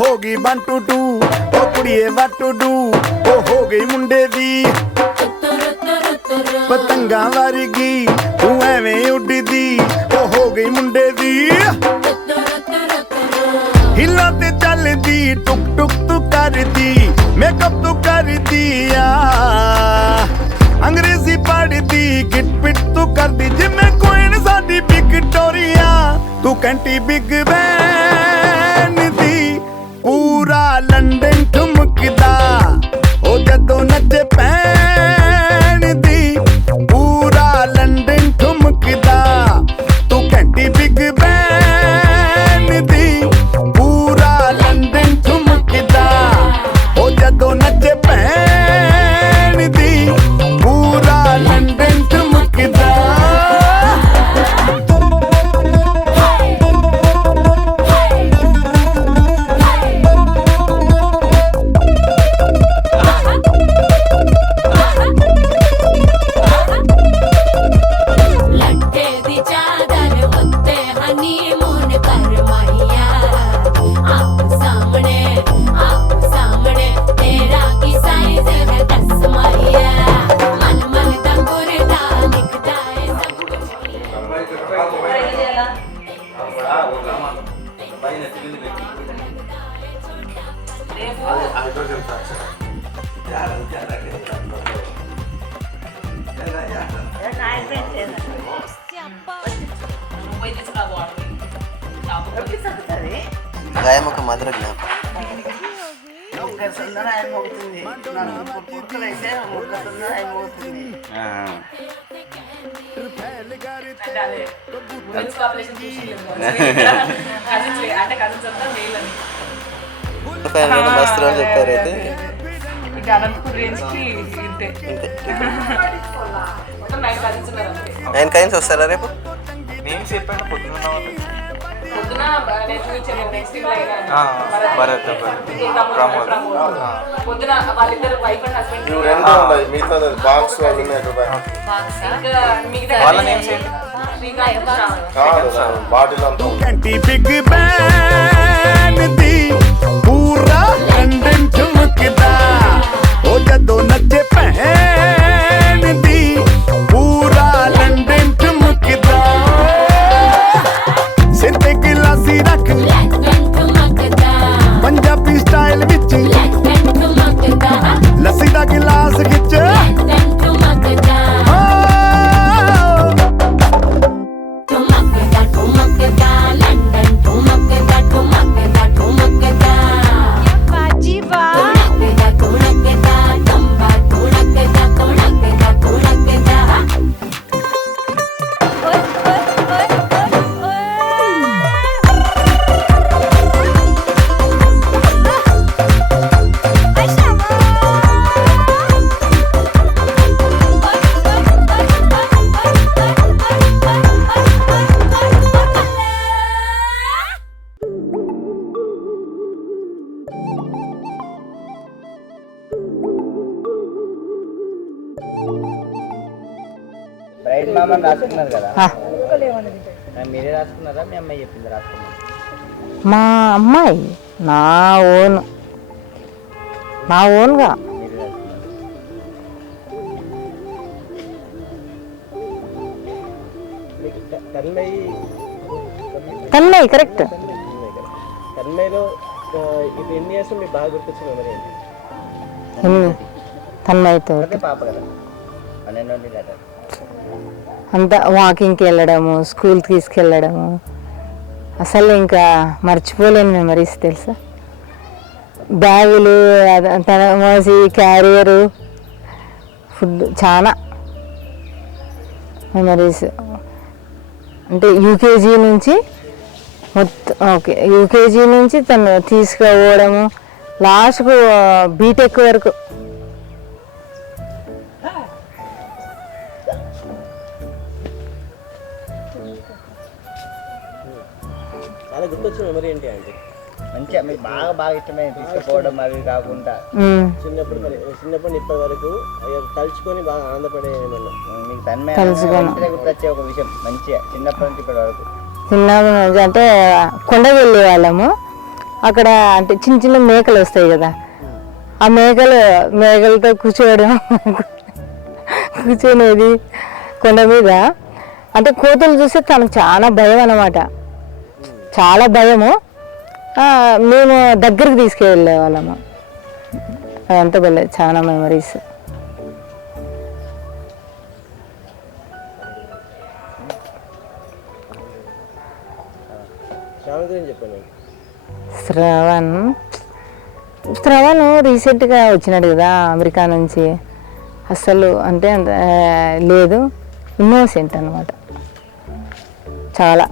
हो गई 1 2 2 ओ कुड़िए what to do ओ हो गई मुंडे दी पतंगा वर्गी तू एवें उड़दी ओ हो गई मुंडे दी हिला ते चलदी टुक टुक तू करदी मेकअप तू कर दिया अंग्रेजी पढ़दी गिट पिट तू करदी जिम्मे कोइन साडी विक्टोरिया तू कैंटी बिग बैन दी पूरा लंदन ठुमकदा ओ जदों नचे पैन दी पूरा लंदन ठुमकदा तू कैंटी बिग बैन दी पूरा लंदन ठुमकदा ओ जदों नचे पैन दी पूरा लंदन ठुमकदा గాయముఖ మధుర జ్ఞాపకం వస్త్రాలు చెప్పారైతే ఆయన కైన్స్ వస్తారా రేపు నేను చెప్పాను పొద్దున్న पंजाबी स्टाइल विच लस्सी दा गिलास खिच బ్రైడ్ మామని రాసుకున్నారు కదా, మీరే రాసుకున్నారా మీ అమ్మాయి చెప్పింది రాసుకున్నారు? మా అమ్మాయి నా ఓన్గా తన్మయ్ కరెక్ట్. తన్మయ్లో ఇప్పుడు ఎన్ని ఇయర్స్ మీకు బాగా గుర్తొచ్చిన మెమరీ ఏంటి? తన్మయ్తో పాప కదా, 12 కదా, అంతా వాకింగ్కి వెళ్ళడము, స్కూల్కి తీసుకెళ్ళడము, అసలు ఇంకా మర్చిపోలేని మెమరీస్ తెలుసా. బ్యాగులు తన మోసి క్యారియరు ఫుడ్ చాలా మెమరీస్. అంటే యూకేజీ నుంచి మొత్తం ఓకే, యూకేజీ నుంచి తను తీసుకుపోవడము లాస్ట్కు బీటెక్ వరకు. చాలా గుర్తొచ్చిన మెమరీ ఏంటి అంటే మంచిగా మీకు బాగా ఇష్టమైన తీసుకుపోవడం అవి కాకుండా చిన్నప్పుడు ఇప్పటి వరకు తలుచుకొని బాగా ఆనందపడే ఏమన్నా మీకు తన్మయ గుర్తొచ్చే ఒక విషయం మంచిగా చిన్నప్పటి నుంచి ఇప్పటి వరకు? చిన్నప్పటి నుంచి అంటే కొండకు వెళ్ళే వాళ్ళము, అక్కడ అంటే చిన్న చిన్న మేకలు వస్తాయి కదా, ఆ మేకలతో కూర్చొనేది కొండ మీద. అంటే కోతులు చూస్తే తనకు చాలా భయం అన్నమాట, చాలా భయము. మేము దగ్గరికి తీసుకెళ్ళే వాళ్ళము. అదంతా వెళ్ళే చాలా మెమరీస్. శ్రవణ్ రీసెంట్గా వచ్చినాడు కదా అమెరికా నుంచి. అసలు అంటే లేదు, ఇన్నోసెంట్ అనమాట, చాలా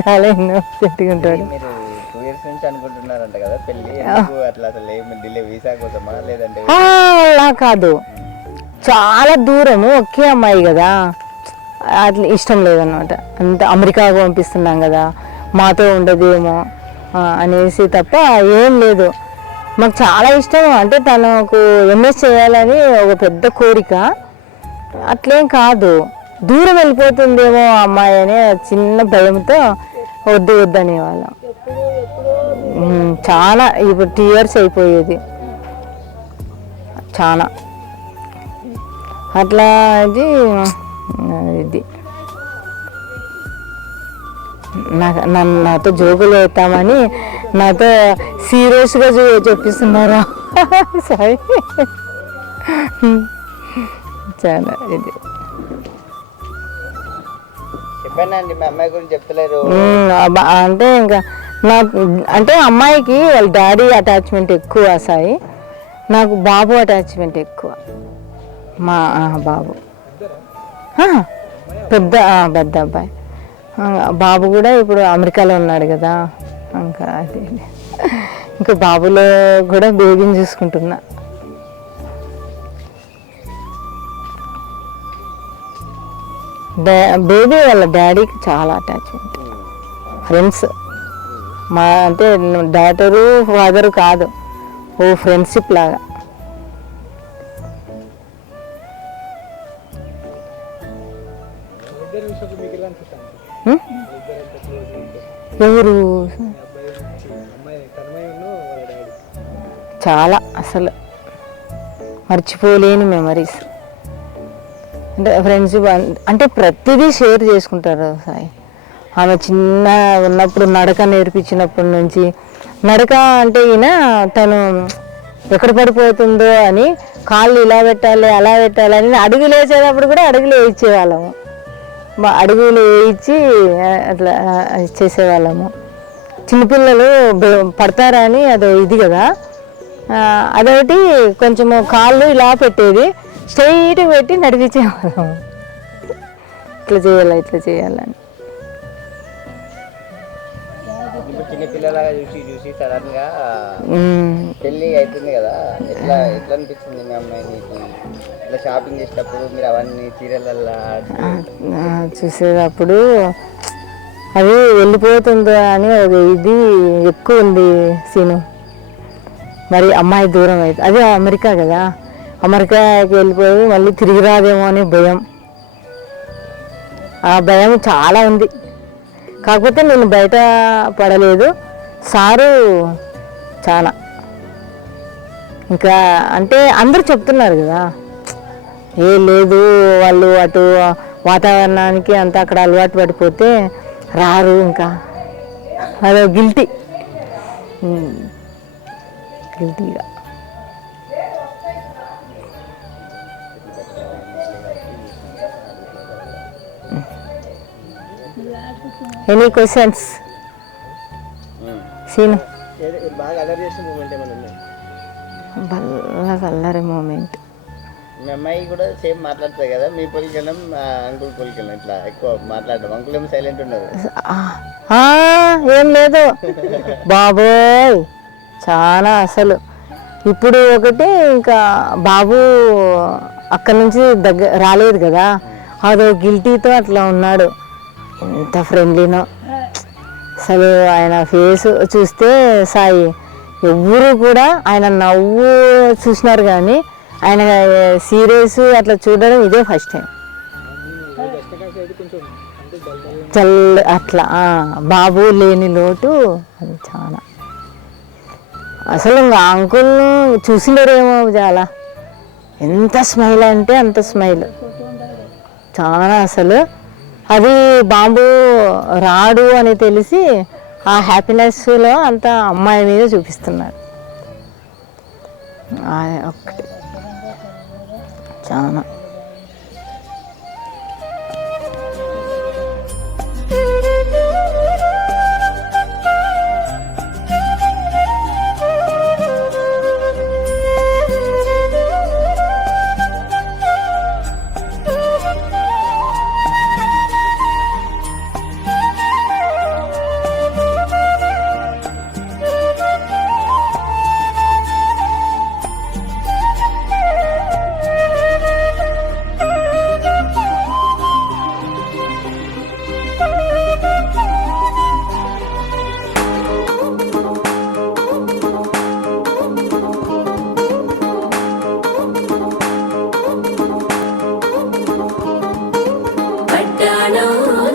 చాలా ఇన్నోసెంట్గా ఉంటాడు. మీరు 2 years నుంచి అనుకుంటున్నారంట కదా పెళ్ళి, అట్లా అసలు ఏమి డిలే వీసా కోసమా లేదంటే? అలా కాదు, చాలా దూరము, ఒకే అమ్మాయి కదా, అట్లా ఇష్టం లేదనమాట. అంత అమెరికాకు పంపిస్తున్నాం కదా, మాతో ఉండదేమో అనేసి తప్ప ఏం లేదు. మాకు చాలా ఇష్టం, అంటే తనకు ఎంఎస్ చేయాలని ఒక పెద్ద కోరిక. అట్లేం కాదు, దూరం వెళ్ళిపోతుందేమో అమ్మాయి అనే చిన్న భయంతో వద్దు అనేవాళ్ళం. చాలా ఇప్పుడు 2 years అయిపోయేది, చాలా అట్లా. ఇది నాతో జోకులు వేస్తామని నాతో సీరియస్గా చెప్పిస్తున్నారా? సారీ, చాలా ఇది చెప్పానండి. మీ అమ్మాయి గురించి చెప్తలేరు అంటే ఇంకా అంటే అమ్మాయికి వాళ్ళ డాడీ అటాచ్మెంట్ ఎక్కువ సాయి, నాకు బాబు అటాచ్మెంట్ ఎక్కువ. మా బాబు పెద్ద అబ్బాయి, బాబు కూడా ఇప్పుడు అమెరికాలో ఉన్నాడు కదా. ఇంకా అది ఇంకా బాబులో కూడా బేబీని చూసుకుంటున్నా. బేబీ వాళ్ళ డాడీకి చాలా అటాచ్మెంట్, ఫ్రెండ్స్. మా అంటే డాటరు ఫాదరు కాదు, ఓ ఫ్రెండ్షిప్ లాగా. ఎవరు? చాలా అసలు మర్చిపోలేని మెమరీస్. అంటే ఫ్రెండ్షిప్ అంటే ప్రతిదీ షేర్ చేసుకుంటారు సాయి. ఆమె చిన్న ఉన్నప్పుడు నడక నేర్పించినప్పటి నుంచి, నడక అంటే ఈయన తను ఎక్కడ పడిపోతుందో అని కాళ్ళు ఇలా పెట్టాలి అలా పెట్టాలి అని అడుగులు వేసేటప్పుడు కూడా అడుగులు వేయించేవాళ్ళము. అడుగులు వేయించి అట్లా చేసేవాళ్ళము. చిన్నపిల్లలు పడతారని అదో ఇది కదా, అదొకటి కొంచెము కాళ్ళు ఇలా పెట్టేది, స్ట్రైట్గా పెట్టి నడిపించేవాళ్ళము. ఇట్లా చేయాలని. చిన్నపిల్లలాగా చూసి సడన్ గా పెళ్ళి అవుతుంది కదా, ఎట్లా అనిపించింది మీ అమ్మాయి నీకు? ఇట్లా షాపింగ్ చేసేటప్పుడు మీరు అవన్నీ చీరలల్లా చూసేటప్పుడు అది వెళ్ళిపోతుందో అని ఒక ఇది ఎక్కువ ఉంది సీను. మరి అమ్మాయి దూరం అయితే, అదే అమెరికా కదా, అమెరికాకి వెళ్ళిపోయి మళ్ళీ తిరిగి రాదేమో అని భయం. ఆ భయం చాలా ఉంది. కాకపోతే నేను బయట పడలేదు, సారు చాలా. ఇంకా అంటే అందరూ చెప్తున్నారు కదా, లేదు వాళ్ళు అటు వాతావరణానికి అంతా అక్కడ అలవాటు పడిపోతే రారు, ఇంకా అదో గిల్టీగా. Any questions Seenu? బాగా అల్లరి చేసిన మూమెంట్ ఏమైనా ఉన్నాయి? బాగా అల్లరి మూమెంట్. మీ అమ్మాయి కూడా సేమ్ మాట్లాడుతుంది కదా, మీ పొలికెళ్ళం అంకుల్ పొలికెళ్ళం ఇట్లా ఎక్కువ మాట్లాడడం. అంకుల్ ఏమో సైలెంట్ ఉన్నారు. ఏం లేదు బాబోయ్, చాలా అసలు. ఇప్పుడు ఒకటి ఇంకా బాబు అక్కడి నుంచి రాలేదు కదా, అదో గిల్టీతో అట్లా ఉన్నాడు. ఎంత ఫ్రెండ్లీనో అసలు. ఆయన ఫేస్ చూస్తే సాయి ఎవ్వరు కూడా ఆయన నవ్వు చూసినారు కానీ ఆయన సీరియస్ అట్లా చూడడం ఇదే ఫస్ట్ టైం. అట్లా బాబు లేని లోటు అది చాలా. అసలు ఆ అంకుల్ను చూసిండరేమో చాలా, ఎంత స్మైల్ అంటే అంత స్మైల్, చాలా అసలు. అది బాంబు రాడు అని తెలిసి ఆ హ్యాపీనెస్లో అంత అమ్మాయి మీద చూపిస్తున్నాడు. ఒక్కటి చాలా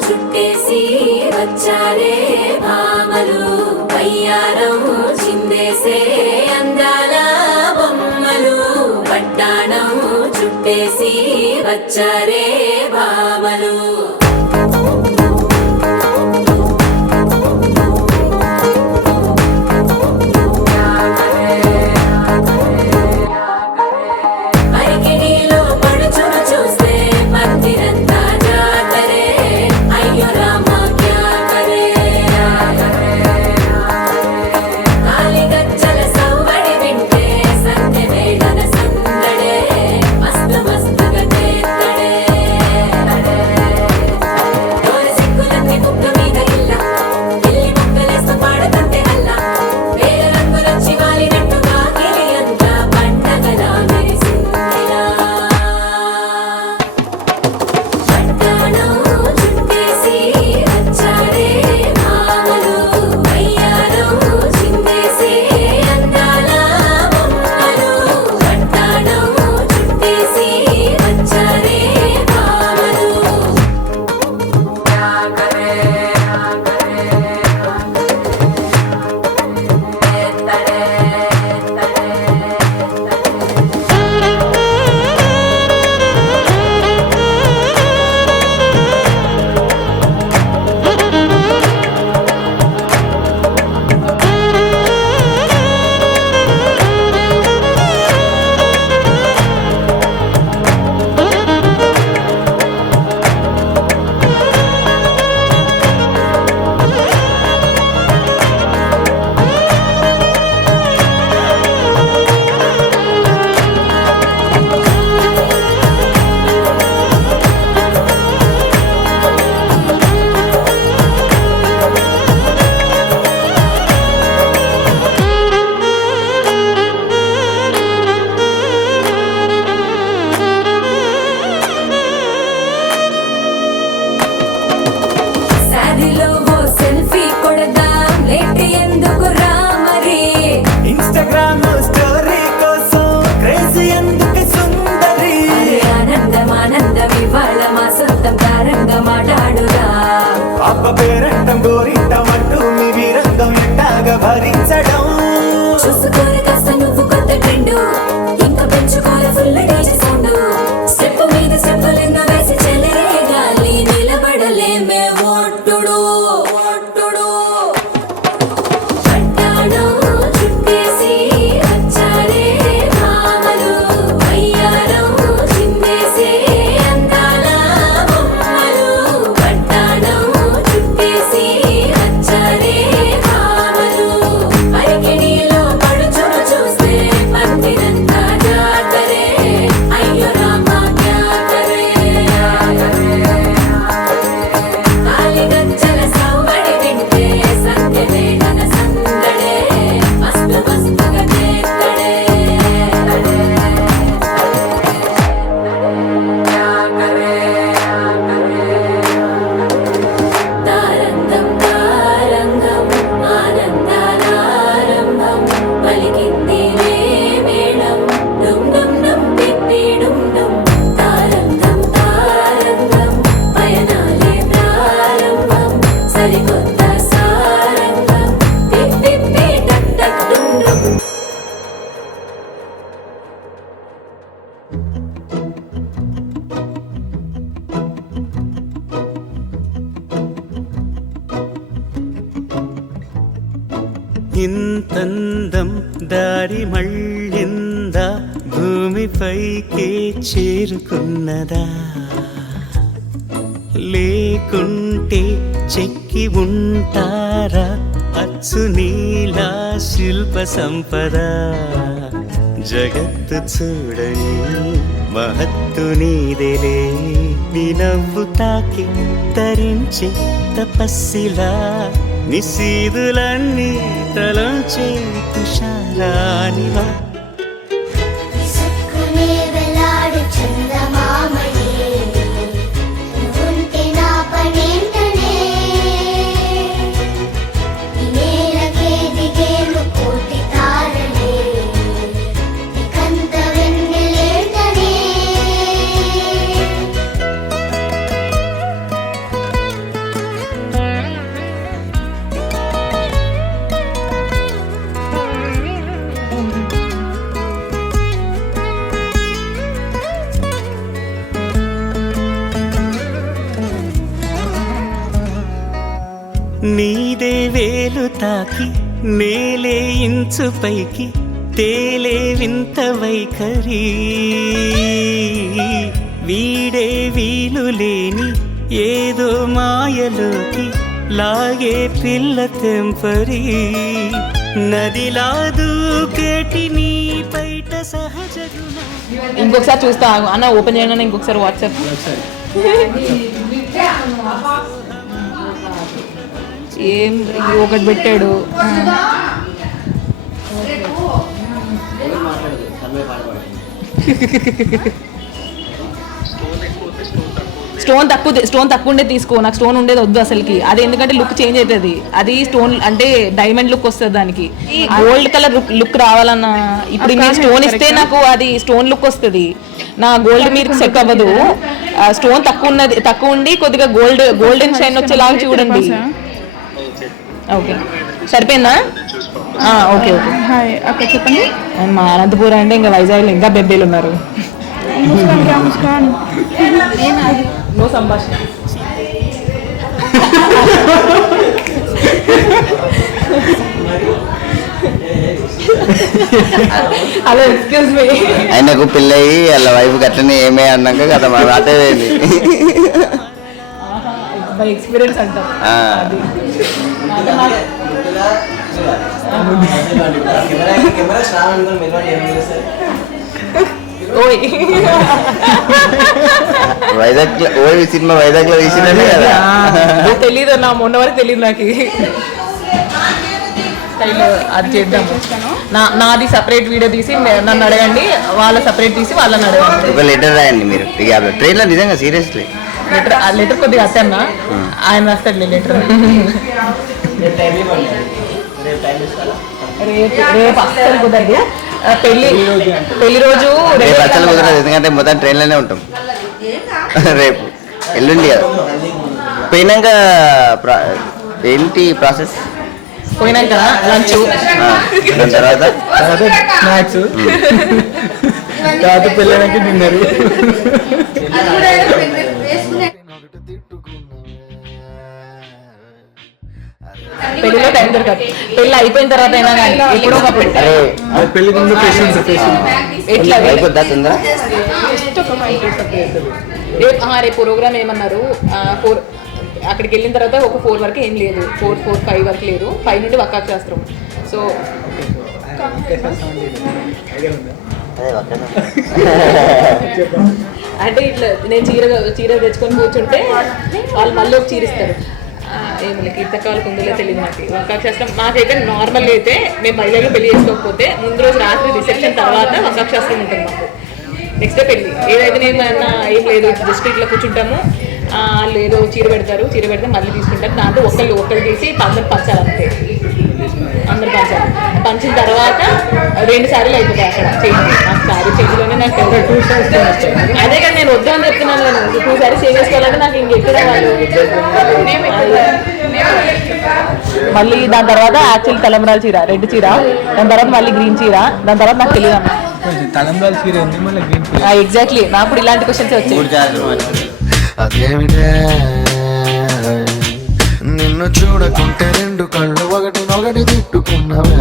చుట్టేసి వచ్చారే భామలు, వయ్యారం చిందేసే అందాల బొమ్మలు. పట్టాణం చుట్టేసి వచ్చారే భామలు. పేరంటం గోరింటం అంటూ మీ వీరంగం ఎట్టాగా భరించడం. చూసుకోరు కాస్త నువ్వు కొత్త ట్రెండ్, ఇంకా పెంచుకోలే ఫుల్ డీజే సౌండ్. స్టెప్ మీద స్టెప్పులెన్నో వేసి చెలే గాలి నిలబడలేమే ఒట్టుడు ఒట్టుడు. పట్టాణం చుట్టేసి వచ్చారే భామలు, వయ్యారం చిందేసే అందాల బొమ్మలు. పట్టాణం చుట్టేసి ఇంతందం దారి మళ్ళిందా భూమిపైకే చేరుకున్నదా లేకుంటే చెక్కి ఉంటారా అచ్చు నీలా శిల్ప సంపద జగత్తు చూడని మహత్తు నీదేలే నీ నవ్వు తాకి తరించే తపస్సిలా నిశీదులన్నీ తలంచే తుషారానివా విసుక్కునే వెలాడు చందమామయే నువ్వుంటే నా పనేంటనే ఈ నేలకే దిగేను కోటి తారలే ఇకంత వెన్నెలేంటనే నీదే వేలు తాకి నేలే ఇంచు పైకి తేలే వింత వైఖరి వీడే వీలు లేని ఏదో మాయలోకి లాగే పిల్ల తెంపరి నదిలా దూకేటి నీ బయట సహజ గుణం ఇంకొకసారి చూస్తా ఆగు. అన్న ఓపెన్ చేయను ఇంకొకసారి వాట్సాప్ ఏం ఒకటి పెట్టాడు స్టోన్ తక్కువ ఉండేది తీసుకో, నాకు స్టోన్ ఉండేది వద్దు అసలుకి. అది ఎందుకంటే లుక్ చేంజ్ అవుతుంది, అది స్టోన్ అంటే డైమండ్ లుక్ వస్తుంది దానికి. గోల్డ్ కలర్ లుక్ రావాలన్నా ఇప్పుడు మీరు స్టోన్ ఇస్తే నాకు అది స్టోన్ లుక్ వస్తుంది, నా గోల్డ్ మీరు సెట్ అవ్వదు. స్టోన్ తక్కువ ఉండి కొద్దిగా గోల్డెన్ షైన్ వచ్చేలాగా చూడండి. ఓకే సరిపోయిందా? Okay okay. హాయ్ అక్క చెప్పండి. మా అనంతపురం అంటే ఇంకా వైజాగ్లో ఇంకా బెబ్బేలు ఉన్నారు. నో సంభాషణ. Hello excuse me. ఆయనకు పెళ్ళయి వాళ్ళ వైఫ్ అట్లనే ఏమే అన్నాక కదా మా అటే పోయింది. బై ఎక్స్పీరియన్స్ అంటాం. వైజాగ్ ఓయి సినిమా వైజాగ్ లో తీసిందే కదా. తెలీదు నా మొన్న వరకు తెలియదు నాకు. అది చేద్దాము. నాది సపరేట్ వీడియో తీసి నన్ను అడగండి, వాళ్ళ సపరేట్ తీసి వాళ్ళని అడగండి. ఒక లెటర్ రాయండి మీరు ట్రైన్ లో. నిజంగా సీరియస్లీ లెటర్ కొద్దిగా అట్టన్నా ఆయన రాస్తాడులే లెటర్. రేపు అస్సలు కుదరదు. పెళ్లి రోజు రేపు అసలు కుదరదు, ఎందుకంటే మొత్తం ట్రైన్ లోనే ఉంటాం. రేపు ఎల్లుండి కదా. పోయినాక ఏంటి ప్రాసెస్? పోయినాక లంచ్, దాని తర్వాత స్నాక్స్, తర్వాత పెళ్ళడానికి డిన్నర్. పెళ్లిలో టైం దొరకదు. పెళ్లి అయిపోయిన తర్వాత అయినా కానీ ఎప్పుడో ఒకప్పుడు. పెళ్లి ముందు ఎట్లా అయిపోద్దా తొందర? రేపు ప్రోగ్రామ్ ఏమన్నారు, 4 అక్కడికి వెళ్ళిన తర్వాత ఒక 4 వరకు ఏం లేదు, 4, 5 వరకు లేదు, 5 నుండి వక్కాకు శాస్త్రం. సో అంటే ఇట్లా నేను చీర తెచ్చుకొని కూర్చుంటే వాళ్ళు మళ్ళీ ఒక చీర ఇస్తారు. ఏమన్నా కీర్తకాలకు ఉందో తెలియదు నాకు. వక్కాకు శాస్త్రం మాకైతే నార్మల్గా అయితే మేము మహిళలు పెళ్లి చేసుకోకపోతే ముందు రోజు రాత్రి రిసెప్షన్ తర్వాత వక్కాకు శాస్త్రం ఉంటుంది మాకు. నెక్స్ట్ డే పెళ్ళి. ఏదైతే నేను ఏం లేదు, జస్ట్ ఇట్లా కూర్చుంటాము, వాళ్ళు ఏదో చీర పెడితే మళ్ళీ తీసుకుంటారు. దాంట్లో ఒక్కరు తీసి అందరు పంచాలి, అంతే. అందరు పంచాలి. పంచిన తర్వాత 2 సారీలు అయిపోతాయి అక్కడ చేంజ్. నాకు సారీ చేంజ్లోనే నాకు 2 సారీస్. అదే కానీ నేను వద్దామని చెప్తున్నాను కదా, 2 సారీస్ చేంజ్ చేసుకోవాలంటే నాకు ఇంకెక్కడ వాళ్ళు. మళ్ళీ దాని తర్వాత యాక్చువల్ తలంబ్రాల చీర, రెడ్ చీర, దాని తర్వాత మళ్ళీ గ్రీన్ చీర, దాని తర్వాత నాకు తెలియదు అన్న. తలంబ్రాల చీర ఉంది మళ్ళీ గ్రీన్. ఎగ్జాక్ట్లీ, నాకు ఇలాంటి క్వశ్చన్స్ వచ్చాయి. అదేమిటే నిన్ను చూడకుంటే 2 కళ్ళు ఒకటి తిట్టుకున్నవే.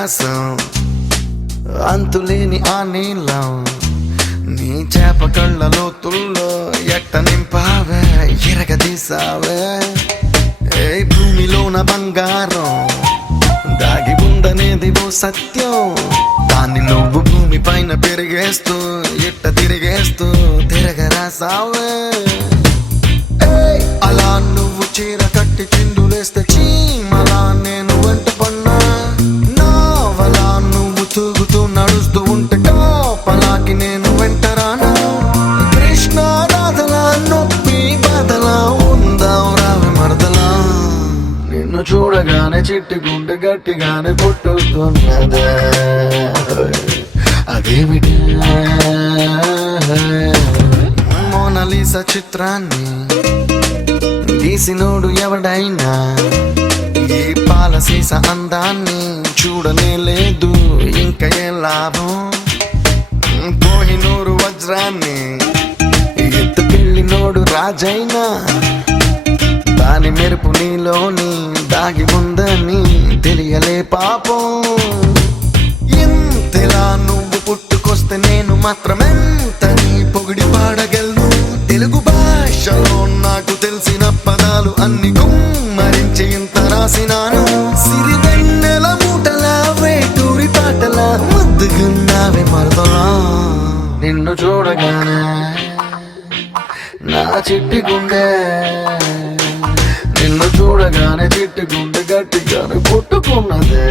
ఆకాశం అంతులేని ఆ నీలం నీ చేప కళ్ళ లోతుల్లో ఎట్ట నింపావే ఎరగదీసావే ఏ భూమిలోన బంగారం దాగి ఉండనేది ఓ సత్యం దాన్ని నువ్వు భూమి పైన పెరిగేస్తూ ఎట్ట తిరిగేస్తూ తిరగరాసావే అలా నువ్వు చీర కట్టి చిందులేస్తే చీమలా నేను వెంట పన్నా నావలా నువ్వు తూగుతూ నడుస్తూ ఉంటే టాపలాకి నేను వెంటరానా కృష్ణ రాధలా నొప్పి బాధలా ఉందాం రావి మరదలా నిన్ను చూడగానే చిట్టి గుండె గట్టిగానే కొట్టుతున్నదే అదేమిటి మోనాలిసా చిత్రాన్ని గీసినోడు ఎవడైనా ఈ పాలసీస అందాన్ని చూడనే లేదు ఇంకా ఏ లాభం కోహినూరు వజ్రాన్ని ఎత్తుకెళ్ళినోడు రాజైనా దాని మెరుపు నీలోని దాగి ఉందని తెలియలే పాపం ఇంతలా నువ్వు పుట్టుకొస్తే నేను మాత్రమెంతని పొగిడి పాడగలను తెలుగు భాషలో నాకు తెలిసిన పదాలు అన్ని గుమ్మరించి ఇంత రాసినాను సిరివెన్నెల మూటలా వేటూరి పాటలా ముద్దుగున్నావే మరదలా నిన్ను చూడగానే నా చిట్టి గుండె నిన్ను చూడగానే చిట్టి గుండె గట్టిగానే పుట్టుకున్నదే